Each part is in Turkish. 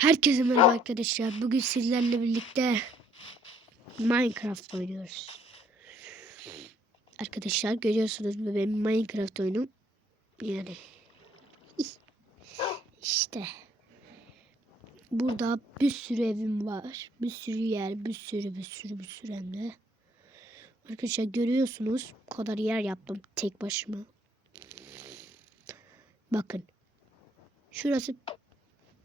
Herkese merhaba arkadaşlar. Bugün sizlerle birlikte Minecraft oynuyoruz. Arkadaşlar görüyorsunuz bu benim Minecraft oyunum. Yani işte burada bir sürü evim var. Bir sürü yer, bir sürü bir sürü bir sürü hem de. Arkadaşlar görüyorsunuz bu kadar yer yaptım tek başıma. Bakın. Şurası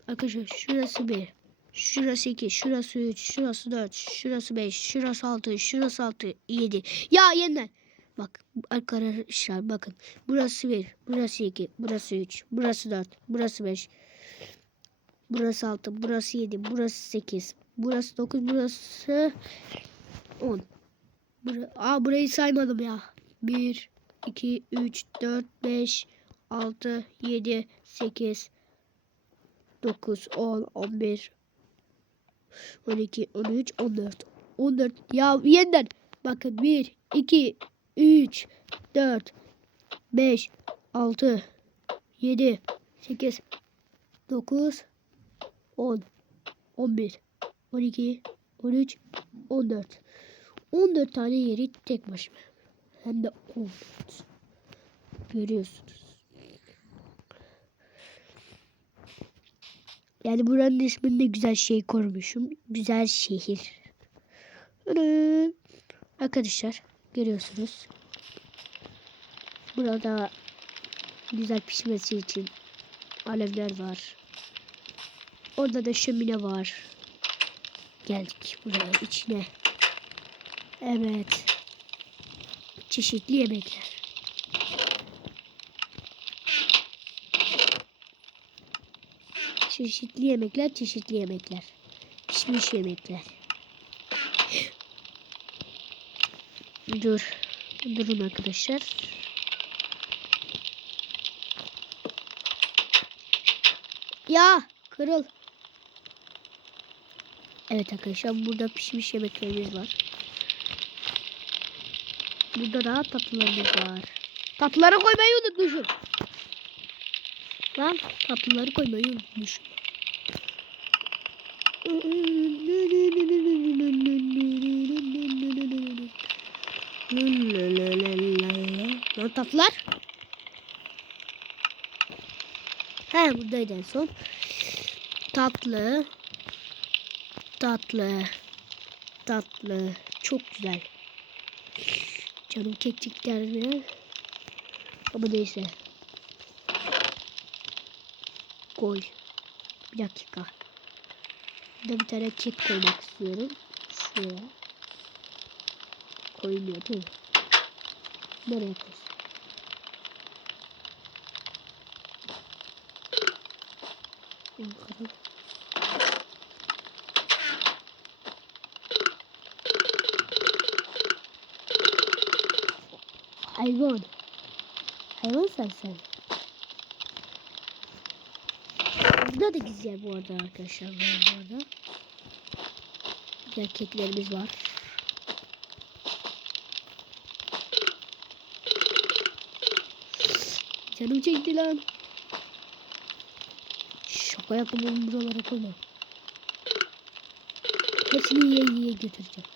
Arkadaşlar şurası 1. Şurası 2. Şurası 3. Şurası 4. Şurası 5. Şurası 6. Şurası 6. 7. Ya yeniden. Bak arkadaşlar bakın. Burası 1. Burası 2. Burası 3. Burası 4. Burası 5. Burası 6. Burası 7. Burası 8. Burası 9. Burası 10. Bura Aa burayı saymadım ya. 1 2 3 4 5 6 7 8 9, 10, 11, 12, 13, 14. 14. Ya yeniden. Bakın 1, 2, 3, 4, 5, 6, 7, 8, 9, 10, 11, 12, 13, 14. 14 tane yeri tek başıma. Hem de 14. Görüyorsunuz. Yani buranın ismini de güzel şey korumuşum. Güzel şehir. Arkadaşlar görüyorsunuz. Burada güzel pişmesi için alevler var. Orada da şömine var. Geldik buraya içine. Evet. Çeşitli yemekler. Çeşitli yemekler, çeşitli yemekler. Pişmiş yemekler. Dur. Durun arkadaşlar. Ya kırıl. Evet arkadaşlar burada pişmiş yemeklerimiz var. Burada da tatlılarımız var. Tatlıları koymayı unutmuşum. Lan tatlıları koymayı unutmuşum. Lan tatlılar. He buradaydı en son. Tatlı. Tatlı. Tatlı. Çok güzel. Canım kek çekti harbiden. Ama neyse. Koy. Bir dakika. Burada bir tane kek koymak istiyorum. Şuraya. Koymuyor değil mi? Nereye koysun? Bakalım. Hayvan. Hayvan sen sen. Burada da güzel bu arada arkadaşlar. Bu arada. Güzel keklerimiz var. Canım çekti lan. Şaka yapma bunu buralara koyma. Hepsini yiye yiye götüreceğim.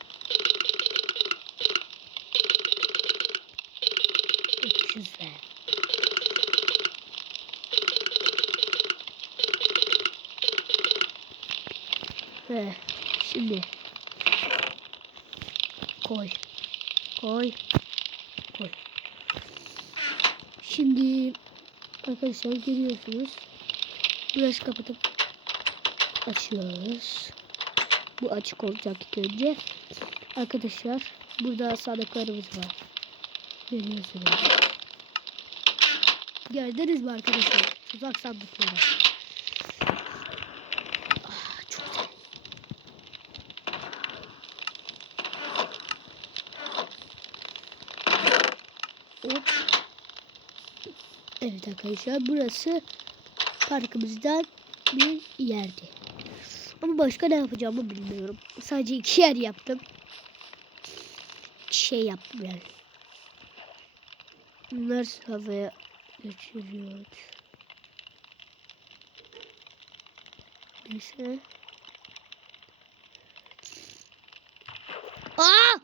Öpüşüz be. Ve şimdi koy. Koy. Koy. Şimdi arkadaşlar görüyorsunuz. Biraz kapatıp açıyoruz. Bu açık olacak ilk önce. Arkadaşlar burada sandıklarımız var. Görüyorsunuz. Gördünüz mü arkadaşlar? Tuzak sandıkları. Ah, çok güzel. Hop. Evet arkadaşlar burası parkımızdan bir yerdi. Ama başka ne yapacağımı bilmiyorum. Sadece iki yer yaptım. Şey yaptım yani. Bunlar havaya geçiriyor. Neyse. Aa!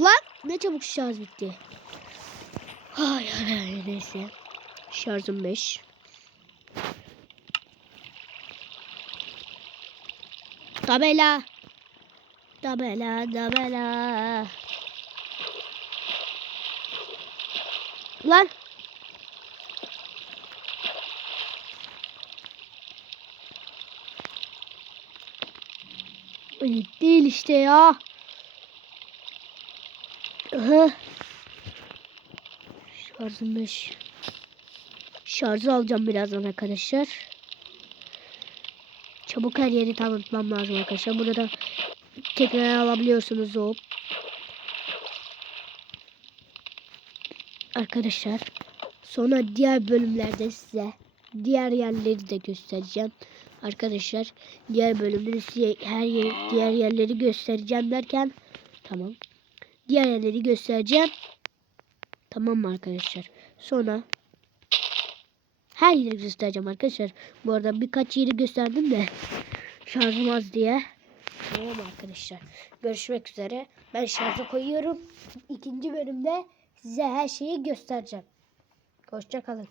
Lan ne çabuk şarj bitti. Ay ay neyse. Şarjım 5. Tabela. Tabela, tabela. Lan. Öyle değil işte ya. Aha. Şarjım 5. Şarjı alacağım birazdan arkadaşlar. Çabuk her yeri tanıtmam lazım arkadaşlar. Burada tekrar alabiliyorsunuz o. Arkadaşlar sonra diğer bölümlerde size diğer yerleri de göstereceğim. Arkadaşlar diğer bölümde size her yer, diğer yerleri göstereceğim derken tamam. Diğer yerleri göstereceğim. Tamam mı arkadaşlar? Sonra her yeri göstereceğim arkadaşlar. Bu arada birkaç yeri gösterdim de şarjım az diye. Tamam arkadaşlar. Görüşmek üzere. Ben şarjı koyuyorum. İkinci bölümde size her şeyi göstereceğim. Hoşçakalın.